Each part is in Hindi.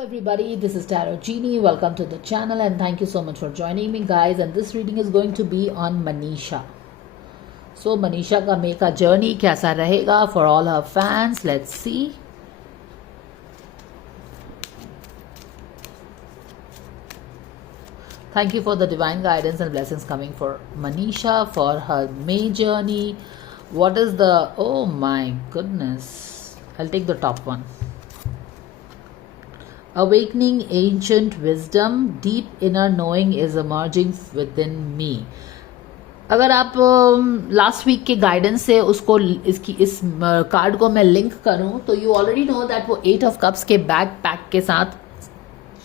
everybody, this is Tarot Genie. Welcome to the channel and thank you so much for joining me guys, and this reading is going to be on Manisha. So Manisha का May का journey कैसा रहेगा for all her fans? Let's see. Thank you for the divine guidance and blessings coming for Manisha for her May journey. What is the, oh my goodness, I'll take the top one. Awakening ancient wisdom, deep inner knowing is emerging within me. अगर आप लास्ट वीक के गाइडेंस से उसको इस कार्ड को मैं लिंक करूं तो यू ऑलरेडी नो दैट वो 8 ऑफ कप्स के बैक पैक के साथ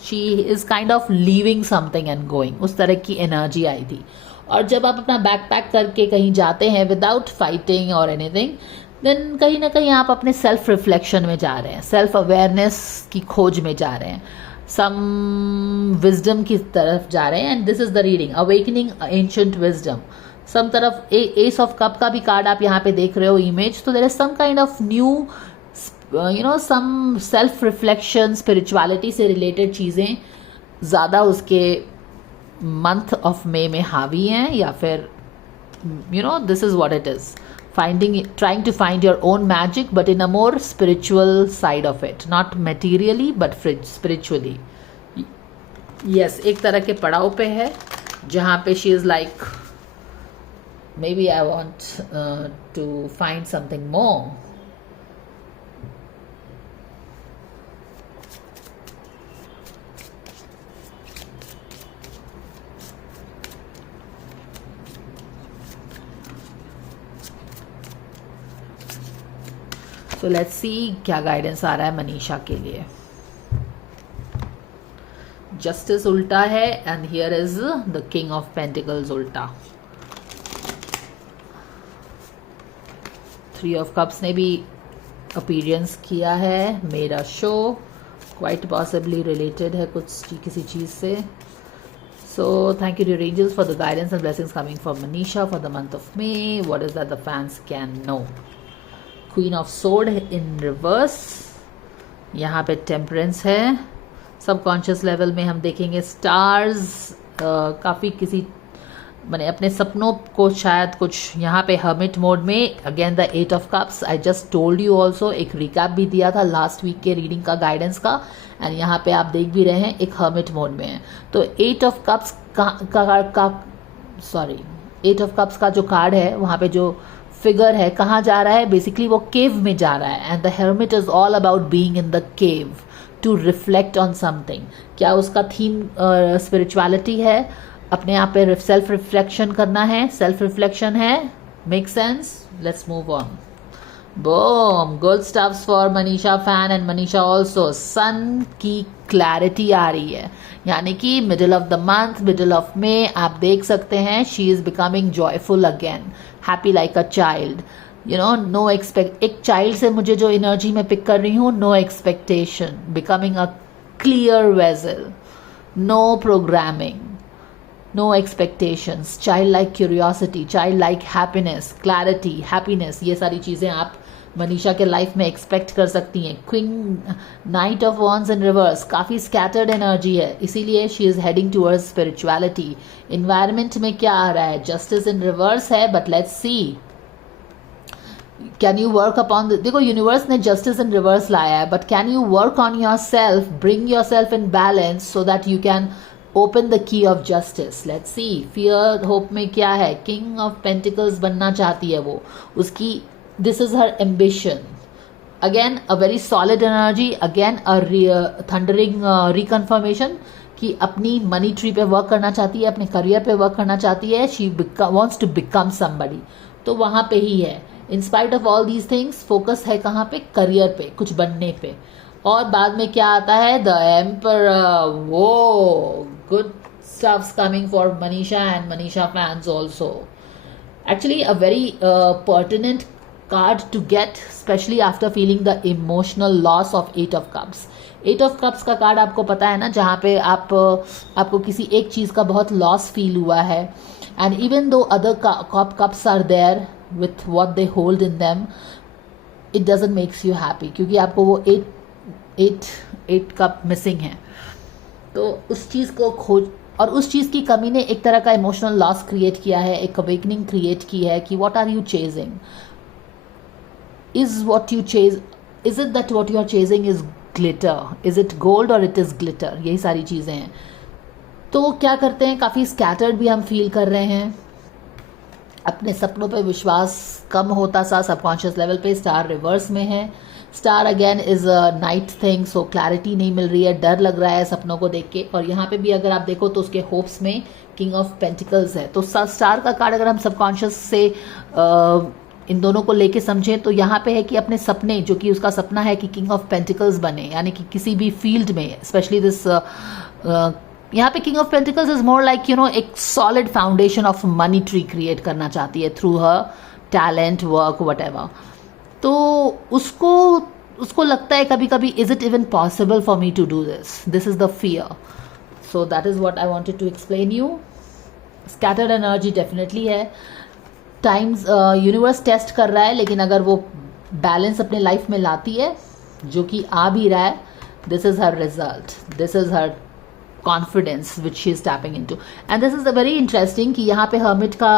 she is kind of leaving something and going, उस तरह की एनर्जी आई थी. और जब आप अपना बैक पैक करके कहीं जाते हैं विदाउट फाइटिंग और एनीथिंग, देन कहीं ना कहीं आप अपने सेल्फ रिफ्लेक्शन में जा रहे हैं, सेल्फ अवेयरनेस की खोज में जा रहे हैं, सम विजडम की तरफ जा रहे हैं. And this is the reading awakening ancient wisdom. सम तरफ एस ऑफ कप का भी कार्ड आप यहाँ पे देख रहे हो इमेज, तो there is some kind of new some self reflection, spirituality से रिलेटेड चीज़ें ज़्यादा उसके मंथ ऑफ मे में हावी हैं, या फिर this is what it is. Trying to find your own magic, but in a more spiritual side of it, not materially but spiritually. Yes, एक तरह के पड़ाव पे है जहाँ पे she is like, maybe I want to find something more. So let's see क्या गाइडेंस आ रहा है मनीषा के लिए. जस्टिस उल्टा है and here is the king of pentacles उल्टा. 3 ऑफ कप्स ने भी अपीयरेंस किया है, made a show, quite possibly related है कुछ किसी चीज से. So thank you to angels for the guidance and blessings coming for Manisha for the month of May. What is that the fans can know? Queen of sword in reverse, यहाँ पे टेम्परेंस है. सबकॉन्शियस लेवल में हम देखेंगे स्टार्स काफ़ी किसी मैंने अपने सपनों को शायद कुछ यहाँ पे हर्मिट मोड में. Again the 8 of cups, I just told you also, एक रिकैप भी दिया था लास्ट वीक के रीडिंग का गाइडेंस का, एंड यहाँ पे आप देख भी रहे हैं एक हर्मिट मोड में है. तो 8 of cups sorry 8 of cups का जो कार्ड है वहाँ पे जो फिगर है कहाँ जा रहा है, बेसिकली वो केव में जा रहा है. And the hermit is all about being in the cave to reflect on something. क्या उसका थीम स्पिरिचुअलिटी है, अपने आप पे सेल्फ रिफ्लेक्शन करना है, सेल्फ रिफ्लेक्शन है. Make sense? Let's move on. Boom, good stuffs for Manisha fan and Manisha also. Sun की क्लैरिटी आ रही है, यानी कि middle of the month, middle of May आप देख सकते हैं she is becoming joyful again, happy like a child. No expect, एक चाइल्ड से मुझे जो एनर्जी में पिक कर रही हूँ, no expectation, becoming a clear vessel, no programming, no expectations, child like curiosity, child like happiness, clarity, happiness, ये सारी चीज़ें आप मनीषा के लाइफ में एक्सपेक्ट कर सकती हैं. Queen night of wands in reverse, काफ़ी स्कैटर्ड एनर्जी है, इसीलिए she is heading towards spirituality. Environment में क्या आ रहा है, जस्टिस इन रिवर्स है, but let's see can you work upon. देखो यूनिवर्स ने जस्टिस इन रिवर्स लाया है, but can you work on your self, bring your self in balance so that you can open the key of justice. Let's see fear hope में क्या है. किंग ऑफ पेंटिकल्स बनना चाहती है वो, उसकी this is her ambition. Again a very solid energy, again a thundering reconfirmation कि अपनी मनी ट्री पे वर्क करना चाहती है, अपने करियर पे वर्क करना चाहती है. She wants to become somebody. तो वहाँ पे ही है. In spite of all these things, focus है कहाँ पे, करियर पे, कुछ बनने पे. और बाद में क्या आता है, द एम्परर. वो good stuffs coming for Manisha and Manisha fans also. Actually a very pertinent card to get, especially after feeling the emotional loss of 8 of cups. 8 of cups का कार्ड आपको पता है ना, जहाँ पे आपको किसी एक चीज़ का बहुत लॉस फील हुआ है. And even though other cups are there with what they hold in them, it doesn't makes you happy, क्योंकि आपको वो एट कप मिसिंग है। तो उस चीज़ को खोज, और उस चीज़ की कमी ने एक तरह का इमोशनल लॉस क्रिएट किया है, एक अवेकनिंग क्रिएट की है कि what are you chasing, is what you chase, is it that what you are chasing is glitter, is it gold और इट इज़ ग्लिटर, यही सारी चीज़ें हैं। तो क्या करते हैं, काफ़ी स्कैटर्ड भी हम फील कर रहे हैं, अपने सपनों पे विश्वास कम होता सा सबकॉन्शियस लेवल पे। स्टार रिवर्स में है, star again is a night thing, so clarity नहीं मिल रही है, डर लग रहा है सपनों को देख के। और यहाँ पे भी अगर आप देखो तो उसके होप्स में किंग ऑफ पेंटिकल्स है। तो स्टार का कार्ड अगर हम सबकॉन्शियस से इन दोनों को लेके समझें तो यहाँ पे है कि अपने सपने, जो कि उसका सपना है कि किंग ऑफ पेंटिकल्स बने, यानी कि किसी भी फील्ड में, स्पेशली दिस यहाँ पे king of pentacles is more like you know एक solid foundation of money tree create करना चाहती है through her talent, work, whatever. तो उसको लगता है कभी कभी, is it even possible for me to do this is the fear. So that is what I wanted to explain you. Scattered energy definitely है, टाइम्स यूनिवर्स टेस्ट कर रहा है, लेकिन अगर वो बैलेंस अपने लाइफ में लाती है, जो कि आ भी रहा है, this is her result, this is her confidence which she is tapping into. And this is a very interesting कि यहाँ पे hermit का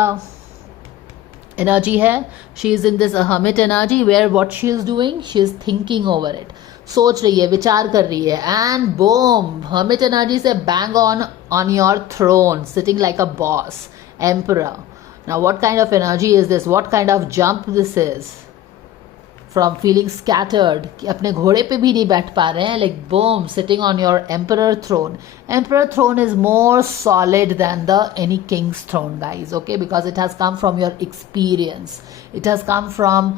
energy है, she is in this hermit energy where what she is doing, she is thinking over it, सोच रही है, विचार कर रही है, and boom, hermit energy से bang on your throne, sitting like a boss, emperor. Now what kind of energy is this, what kind of jump this is from feeling scattered कि अपने घोड़े पे भी नहीं बैठ पा रहे हैं, like boom, sitting on your emperor throne. Emperor throne is more solid than the any king's throne, guys, okay, because it has come from your experience, it has come from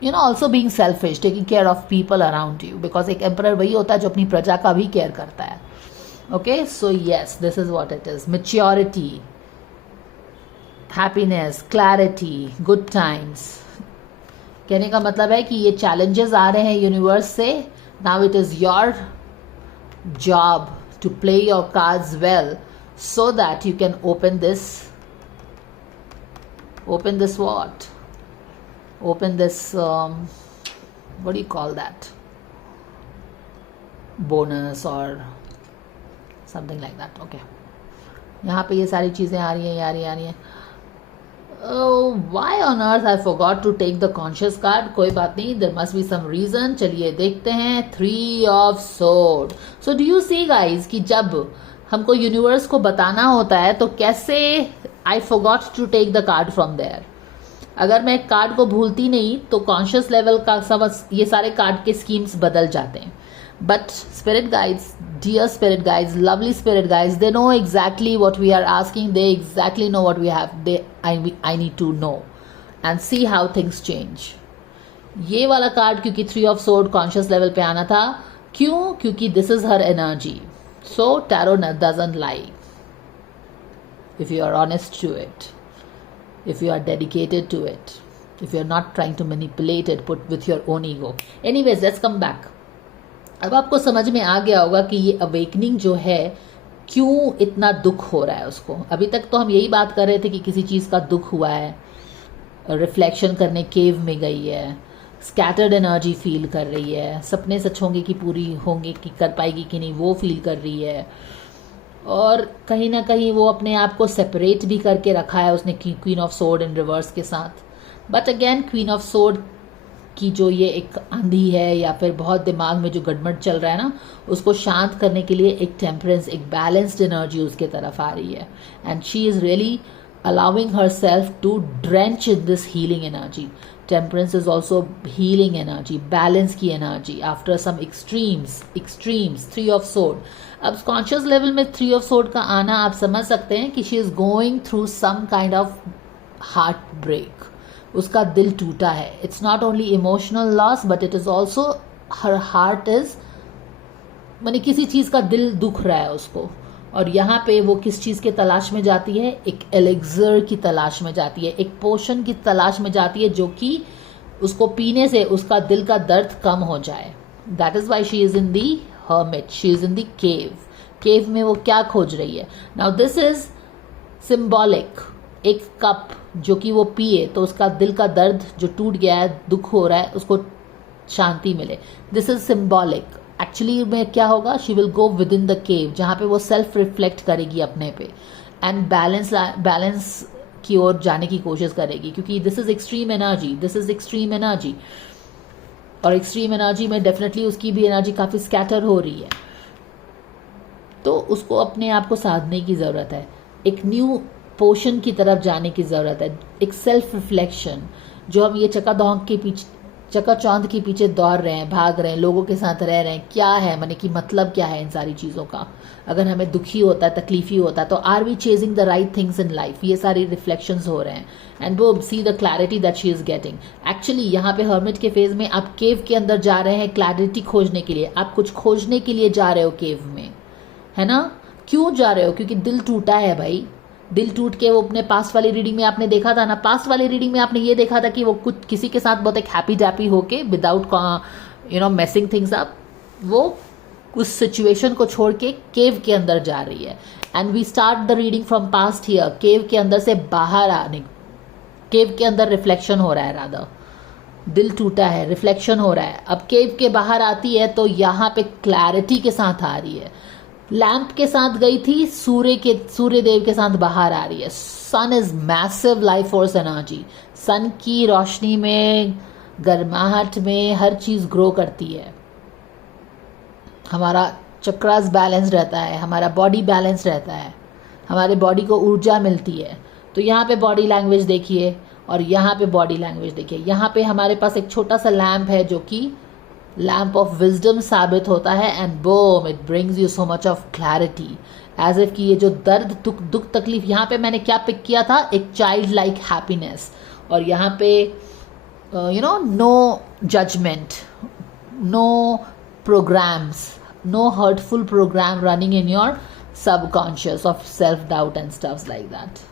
you know also being selfish, taking care of people around you, because एक emperor वही होता है जो अपनी प्रजा का भी केयर करता है। okay, so yes, this is what it is, maturity, happiness, clarity, good times. कहने का मतलब है कि ये चैलेंजेस आ रहे हैं यूनिवर्स से, now it is your job to play your cards well so that you can open this what, open this what do you call that, bonus or something like that. okay, यहाँ पे ये सारी चीज़ें आ रही हैं। Why on earth I forgot to take the conscious card? कोई बात नहीं, there must be some reason. चलिए देखते हैं। 3 of Swords. So do you see guys कि जब हमको यूनिवर्स को बताना होता है तो कैसे I forgot to take the card from there. अगर मैं कार्ड को भूलती नहीं तो कॉन्शियस लेवल का समझ, ये सारे कार्ड के स्कीम्स बदल जाते हैं। But spirit guides, dear spirit guides, lovely spirit guides, they know exactly what we are asking, they exactly know what we have, I need to know and see how things change. ये वाला कार्ड क्योंकि 3 of Swords कॉन्शियस लेवल पे आना था, क्यों? क्योंकि this is her energy. So tarot doesn't lie if you are honest to it, if you are dedicated to it, if you are not trying to manipulate it, put with your own ego. Anyways, let's come back. अब आपको समझ में आ गया होगा कि ये अवेकनिंग जो है क्यों इतना दुख हो रहा है उसको। अभी तक तो हम यही बात कर रहे थे कि किसी चीज़ का दुख हुआ है, रिफ्लेक्शन करने केव में गई है, स्कैटर्ड एनर्जी फील कर रही है, सपने सच होंगे कि पूरी होंगे कि कर पाएगी कि नहीं वो फील कर रही है, और कहीं ना कहीं वो अपने आप को सेपरेट भी करके रखा है उसने queen of sword in reverse के साथ। But again queen of sword कि जो ये एक आंधी है या फिर बहुत दिमाग में जो गड़बड़ चल रहा है ना, उसको शांत करने के लिए एक टेम्परेंस, एक बैलेंस्ड एनर्जी उसके तरफ आ रही है। And she is really allowing herself to drench in this healing energy. Temperance is also healing energy, balance की energy after some extremes. 3 of Swords. अब conscious level में 3 of Swords का आना आप समझ सकते हैं कि she is going through some kind of heartbreak. उसका दिल टूटा है. It's not only emotional loss but it is also her heart is, माने किसी चीज़ का दिल दुख रहा है उसको, और यहाँ पे वो किस चीज़ के तलाश में जाती है, एक एलेक्सर की तलाश में जाती है, एक पोशन की तलाश में जाती है जो कि उसको पीने से उसका दिल का दर्द कम हो जाए. That is why she is in the hermit, she is in the cave में वो क्या खोज रही है. नाउ दिस इज सिम्बॉलिक, एक कप जो कि वो पिए तो उसका दिल का दर्द जो टूट गया है, दुख हो रहा है, उसको शांति मिले. This is symbolic. एक्चुअली में क्या होगा, she will go with in the केव, जहाँ पे वो सेल्फ रिफ्लेक्ट करेगी अपने पे एंड बैलेंस की ओर जाने की कोशिश करेगी, क्योंकि this is extreme energy, this is extreme energy. और एक्सट्रीम एनर्जी में डेफिनेटली उसकी भी एनर्जी काफ़ी स्कैटर हो रही है, तो उसको अपने आप को साधने की ज़रूरत है, एक न्यू पोर्शन की तरफ जाने की ज़रूरत है, एक सेल्फ रिफ्लेक्शन. जो हम ये चकाचौंध के पीछे दौड़ रहे हैं, भाग रहे हैं, लोगों के साथ रह रहे हैं, क्या है माने कि मतलब क्या है इन सारी चीज़ों का. अगर हमें दुखी होता है, तकलीफी होता है, तो are we chasing the right things in life. ये सारी रिफ्लेक्शंस हो रहे हैं एंड वो see the clarity that she is getting. Actually यहाँ पे हर्मिट के फेज में आप केव के अंदर जा रहे हैं क्लैरिटी खोजने के लिए. आप कुछ खोजने के लिए जा रहे हो केव में, है ना. क्यों जा रहे हो? क्योंकि दिल टूटा है भाई. दिल टूट के वो अपने पास्ट वाली रीडिंग में आपने देखा था ना, पास्ट वाली रीडिंग में आपने ये देखा था कि वो कुछ किसी के साथ बहुत एक हैप्पी डैप्पी होके विदाउट मेसिंग थिंग्स अप, वो उस सिचुएशन को छोड़ के केव के अंदर जा रही है. And we start the reading from past here. Cave के अंदर से बाहर आने, केव के अंदर रिफ्लेक्शन हो रहा है, राधा दिल टूटा है, रिफ्लेक्शन हो रहा है. अब केव के बाहर आती है तो यहाँ पे क्लैरिटी के साथ आ रही है. लैंप के साथ गई थी, सूर्य देव के साथ बाहर आ रही है. Sun is massive life force energy. Sun की रोशनी में, गर्माहट में हर चीज ग्रो करती है. हमारा चक्रास बैलेंस रहता है, हमारा बॉडी बैलेंस रहता है, हमारे बॉडी को ऊर्जा मिलती है. तो यहाँ पे बॉडी लैंग्वेज देखिए और यहाँ पे बॉडी लैंग्वेज देखिए. यहाँ पे हमारे पास एक छोटा सा लैम्प है जो कि लैम्प ऑफ विजडम साबित होता है. And boom, it brings you so much of clarity, as if कि ये जो दर्द दुख तकलीफ, यहाँ पे मैंने क्या पिक किया था, एक चाइल्ड लाइक हैप्पीनेस. और यहाँ पे no judgement, no programs, no hurtful program running in your subconscious of self-doubt and stuff like that.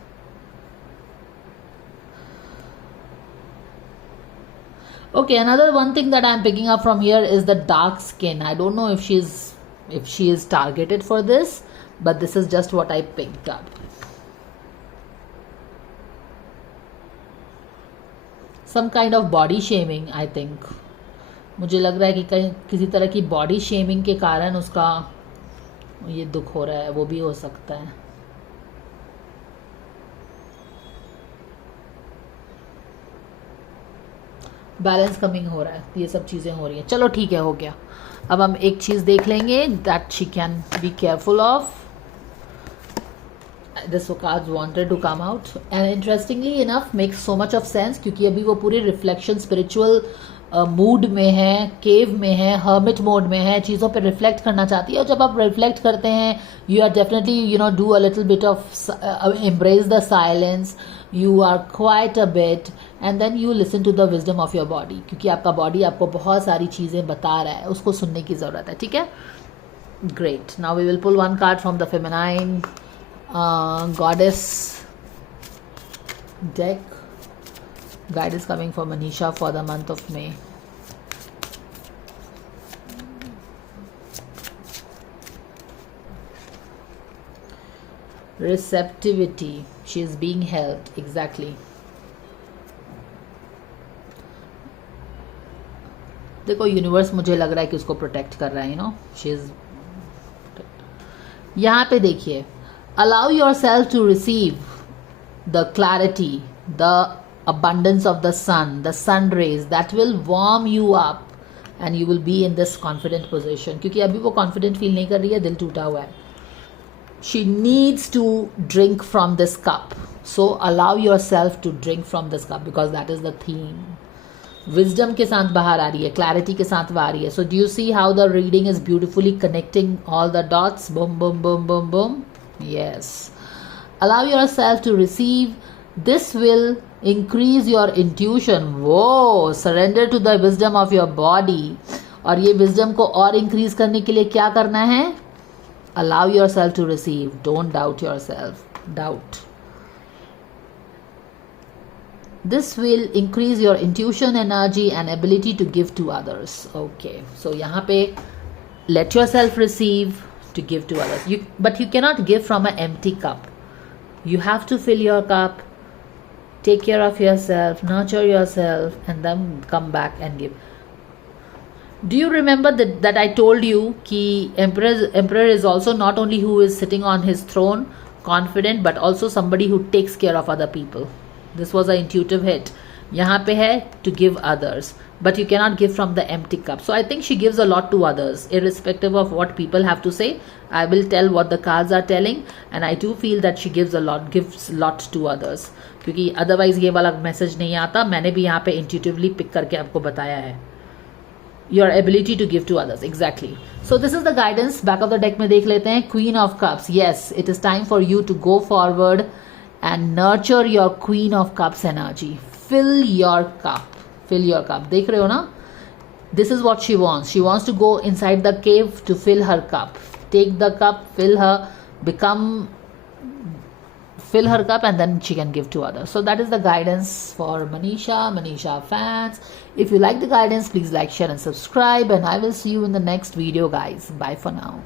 Okay, another one thing that I'm picking up from here is the dark skin. I don't know if she is targeted for this, but this is just what I picked up. Some kind of body shaming, I think. मुझे लग रहा है कि कहीं किसी तरह की बॉडी शेमिंग के कारण उसका ये दुख हो रहा है, वो भी हो सकता है. बैलेंस कमिंग हो रहा है, ये सब चीज़ें हो रही हैं. चलो ठीक है, हो गया. अब हम एक चीज़ देख लेंगे that she can be careful of. This cards wanted to come out and interestingly enough makes so much of sense, क्योंकि अभी वो पूरे रिफ्लेक्शन स्पिरिचुअल मूड में है, केव में है, हर्मिट मोड में है, चीज़ों पे रिफ्लेक्ट करना चाहती है. और जब आप रिफ्लेक्ट करते हैं, you are definitely do a little bit of embrace the silence, you are quiet a bit and then you listen to the wisdom of your body, क्योंकि आपका बॉडी आपको बहुत सारी चीज़ें बता रहा है, उसको सुनने की ज़रूरत है. ठीक है, great. Now we will pull one card from the feminine goddess deck. Guide is coming for Manisha for the month of May. Receptivity. She is being held. Exactly. देखो यूनिवर्स मुझे लग रहा है कि उसको प्रोटेक्ट कर रहा है. She is. यहाँ पे देखिए, allow yourself to receive the clarity, the abundance of the sun rays that will warm you up and you will be in this confident position. क्योंकि अभी वो confident feel नहीं कर रही है, दिल टूटा हुआ है. She needs to drink from this cup. So allow yourself to drink from this cup because that is the theme. Wisdom के साथ बाहर आ रही है, clarity के साथ बाहर आ रही है. So do you see how the reading is beautifully connecting all the dots? Boom, boom, boom, boom, boom. Yes. Allow yourself to receive. This will increase your intuition. Whoa, surrender to the wisdom of your body. और ये wisdom को और increase करने के लिए क्या करना है? Allow yourself to receive. Don't doubt yourself. Doubt. This will increase your intuition, energy and ability to give to others. Okay. So यहाँ पे let yourself receive to give to others. But you cannot give from an empty cup. You have to fill your cup. Take care of yourself, nurture yourself, and then come back and give. Do you remember that I told you कि emperor is also not only who is sitting on his throne confident, but also somebody who takes care of other people. This was an intuitive hit. यहाँ पे है to give others, but you cannot give from the empty cup. So I think she gives a lot to others, irrespective of what people have to say. I will tell what the cards are telling, and I do feel that she gives a lot to others. क्योंकि otherwise ये वाला मैसेज नहीं आता. मैंने भी यहाँ पे intuitively पिक करके आपको बताया है. Your ability to give to others, exactly. So this is the guidance. Back of the deck में देख लेते हैं. Queen of Cups. Yes, it is time for you to go forward and nurture your Queen of Cups energy. Fill your cup. Fill your cup. देख रहे हो ना? This is what she wants. She wants to go inside the cave to fill her cup. Take the cup, fill her cup, and then she can give to others. So that is the guidance for Manisha fans. If you like the guidance, please like, share and subscribe, and I will see you in the next video, guys. Bye for now.